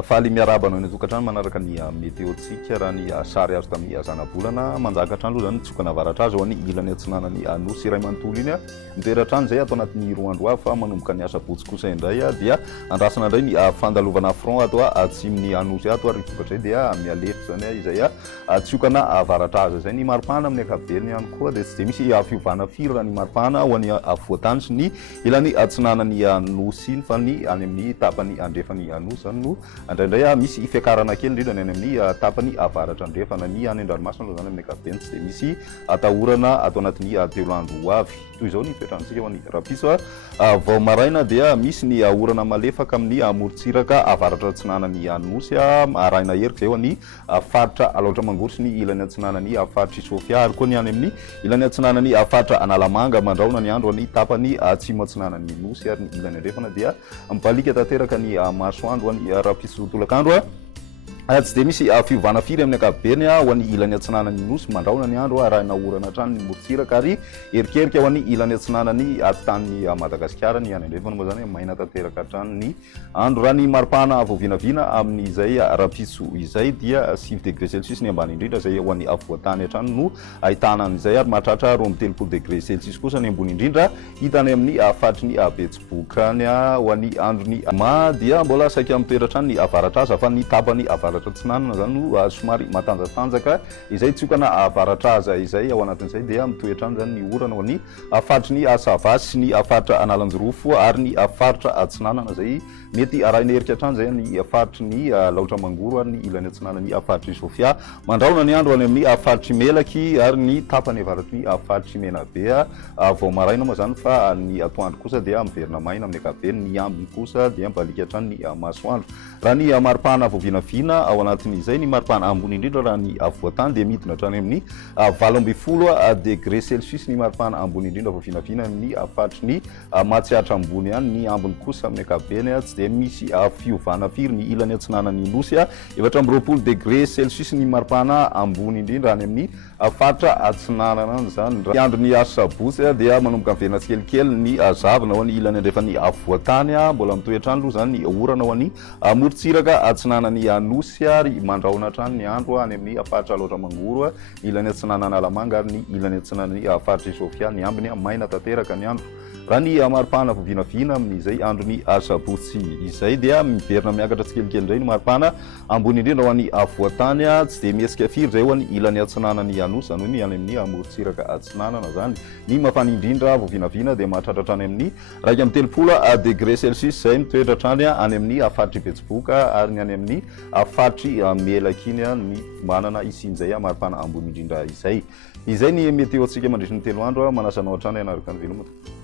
faly miarabana ny tokantrano manaraka ny météotsika raha ny sary azo tamin'ny zana-bolana manjaka trano aloha zany tsokana avaratra azy ho an'ny ilany atsinanany nosy iray manontolo iny a mitoeran-trano zay atao anatin'ny roa andro avy fa manomboka ny asabotsy kosa indray a dia andrasana indray ny fandalovana front ato a atsimony anosy ato ary tokatra zay dia mialefy zany a izay a tsiokana avaratra azy zay ny maripana amin'ny akabeny ihany koa dia tsy de misy fiovana firy raha ny maripana ho an'ny avoatany sy ny ilany atsinanany nosy iny fa ny any amin'ny tapany andrefany nosy zany no indraindray misy fiakarana kely indrindra ny any amin'ny tapany avaratra andrefana ny any an-dranomasina aloha zany amin'ny akabeny tsy de misy atahorana atao anatin'ny telo andro avy toy izao ny toetrantsika ho an'ny rapiso vao maraina dia misy ny orana malefaka amin'ny morontsiraka avaratra atsinanany nosy arahina herika zay ho an'ny faritra alaotra mangory sy ny ilany atsinanany faritra sofia ary koa ny any amin'ny ilany atsinanany faritra analamanga mandraona ny andro any tapany atsimo atsinanany nosy ary ny ilany andrefana dia mipalika tanteraka ny masoandro any rapiso tolakandro tsy de misy fiovana firy amin'ny akabeny ho an'ny ilany atsinanany nosy mandraona ny andro arahina orana hatrany ny morontsiraka ary erikerika ho an'ny ilany atsinanany tany Madagasikara ny any andrefana moa zany maina tanteraka hatrany ny andro raha ny maripana voavinavina amin'izay rapiso izay dia 6 degré celsius ny ambany indrindra zay ho an'ny avoatany hatrany no ahitana an'izay ary mahatratra 23 degré celsius kosa ny ambony indrindra hitany amin'ny faritry ny betsiboka any ho an'ny androny ma dia mbola saika mitoeratrany ny avaratra azy fa ny tapany avaratra atsinanana zany no somary matanjatanjaka izay tsiokana avaratra aza izay ao anatin'izay dia mitoetrany zany ny orana ho an'ny faritry ny savasy sy ny faritra analanjorofo ary ny faritra atsinanana zay mety arahina herika hatrany zay ny faritry ny laotra mangoro ary ny ilany atsinanany faritry sofia mandraona ny andro any amin'ny faritry melaky ary ny tapany avaratry ny faritry menabe vao maraina moa zany fa ny atoandro kosa dia miverina maina amin'ny akabeny ny ambiny kosa dia mibalika hatrany ny masoandro raha ny maripana voavinavina ao anatin'izay ny maripana ambony indrindra raha ny avoatany dia midina hatrany amin'ny 18 degré celsius ny maripana ambony indrindra voavinavina amin'ny faritry ny matsiatra ambony any ny ambiny kosa amin'ny akabeny tsy de misy fiovana firy ny ilany atsinanany nosy 20 degré celsius ny maripana ambony indrindra any amin'ny faritra atsinanana zany ny andro ny sabotsy dia manomboka miverina tsikelikely ny zavona ho an'ny ilany andrefany avoatany mbola mitoetrany aloha zany ny orana ho an'ny morontsiraka atsinanany nosy ary mandraona hatrany ny andro any amin'ny faritra loatra mangoro ny ilany atsinanana alamanga ary ny ilany atsinanany faritra sofia ny ambiny maina tanteraka ny andro raha ny maripana voavinavina amin'izay andro ny sabotsy izay dia miverina miakatra tsikelikely indray ny maripana ambony indrindra ho an'ny avoatany tsy de miesika firy zay ho an'ny ilany atsinanany nosy zany hoe ny any amin'ny morontsiraka atsinanana zany ny mafana indrindra voavinavina dia mahatratra hatrany amin'ny 20 degré celsius zay mitoetra hatrany any amin'ny faritry betsiboka ary ny any amin'ny faritry melaky iny ny manana isin'izay maripana ambony indrindra izay ny météo tsika mandritra ny telo andro manasanao hatrany anaraka ny velomata